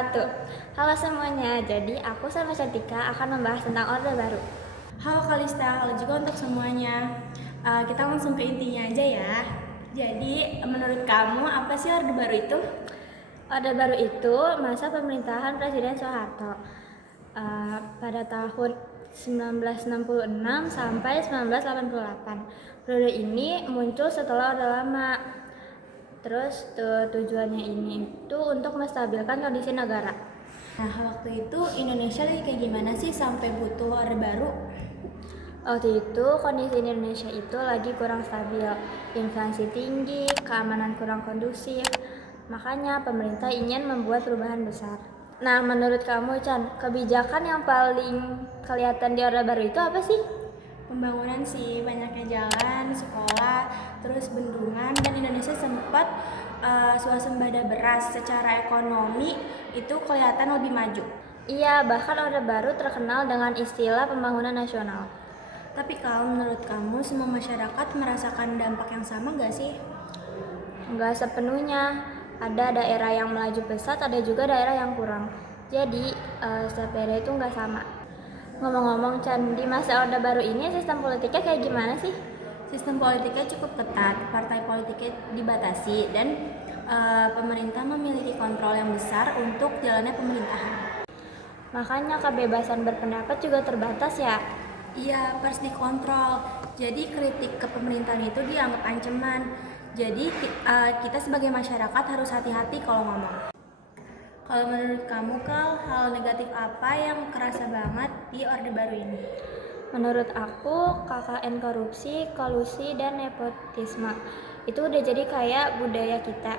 wabarakatuh. Halo semuanya, jadi aku sama Cantika akan membahas tentang Orde Baru. Halo Kalista, halo juga untuk semuanya. Kita langsung ke intinya aja ya. Jadi, menurut kamu apa sih Orde Baru itu? Orde Baru itu masa pemerintahan Presiden Soeharto pada tahun 1966 sampai 1988. Periode ini muncul setelah Orde Lama. Terus tujuannya ini itu untuk menstabilkan kondisi negara. Nah, waktu itu Indonesia lagi kayak gimana sih sampai butuh Orde Baru? Waktu itu kondisi Indonesia itu lagi kurang stabil, inflasi tinggi, keamanan kurang kondusif. Makanya pemerintah ingin membuat perubahan besar. Nah, menurut kamu Chan, kebijakan yang paling kelihatan di Orde Baru itu apa sih? Pembangunan sih, banyaknya jalan, sekolah, terus bendungan, dan Indonesia sempat swasembada beras. Secara ekonomi itu kelihatan lebih maju. Iya, bahkan Orde Baru terkenal dengan istilah pembangunan nasional. Tapi kalau menurut kamu semua masyarakat merasakan dampak yang sama gak sih? Enggak sepenuhnya, ada daerah yang melaju pesat, ada juga daerah yang kurang. Jadi, setiap daerah itu enggak sama. Ngomong-ngomong Chan, di masa Orde Baru ini sistem politiknya kayak gimana sih? Sistem politiknya cukup ketat, partai politiknya dibatasi, dan pemerintah memiliki kontrol yang besar untuk jalannya pemerintahan. Makanya kebebasan berpendapat juga terbatas ya. Iya, harus dikontrol. Jadi kritik ke pemerintahan itu dianggap ancaman. Jadi kita sebagai masyarakat harus hati-hati kalau ngomong. Kalau menurut kamu, Kal, hal negatif apa yang kerasa banget di Orde Baru ini? Menurut aku, KKN korupsi, kolusi, dan nepotisme itu udah jadi kayak budaya kita,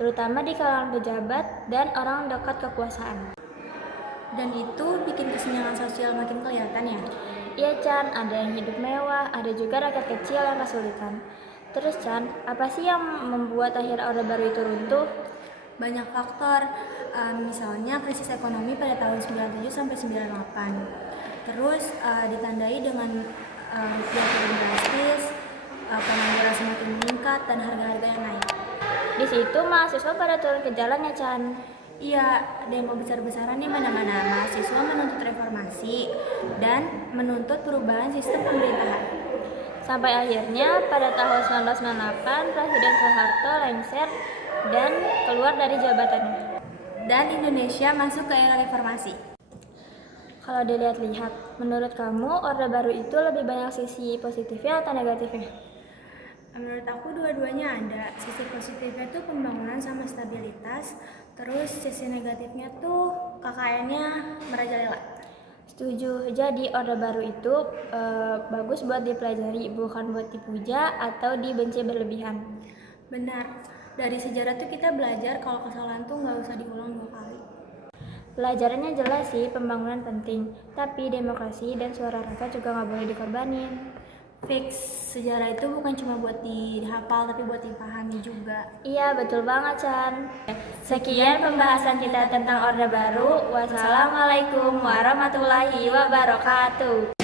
terutama di kalangan pejabat dan orang dekat kekuasaan. Dan itu bikin kesenjangan sosial makin kelihatan ya? Iya Chan, ada yang hidup mewah, ada juga rakyat kecil yang kesulitan. Terus Chan, apa sih yang membuat akhir Orde Baru itu runtuh? Banyak faktor, misalnya krisis ekonomi pada tahun 97 sampai 98. Terus ditandai dengan rupiah turun drastis, pengangguran semakin meningkat, dan harga-harga yang naik. Di situ mahasiswa pada turun ke jalan ya Chan. Iya, demo besar-besaran di mana-mana. Mahasiswa menuntut reformasi dan menuntut perubahan sistem pemerintahan. Sampai akhirnya pada tahun 1998 Presiden Soeharto lengser dan keluar dari jabatannya. Dan Indonesia masuk ke era reformasi. Kalau dilihat-lihat, menurut kamu Orde Baru itu lebih banyak sisi positifnya atau negatifnya? Menurut aku dua-duanya ada. Sisi positifnya tuh pembangunan sama stabilitas. Terus sisi negatifnya tuh KKN-nya merajalela. Setuju. Jadi Orde Baru itu bagus buat dipelajari, bukan buat dipuja atau dibenci berlebihan. Benar. Dari sejarah tuh kita belajar kalau kesalahan tuh nggak usah diulang 2 kali. Pelajarannya jelas sih, pembangunan penting, tapi demokrasi dan suara rakyat juga nggak boleh dikorbanin. Fix, sejarah itu bukan cuma buat dihafal tapi buat dipahami juga. Iya, betul banget Chan. Sekian pembahasan kita tentang Orde Baru. Wassalamualaikum warahmatullahi wabarakatuh.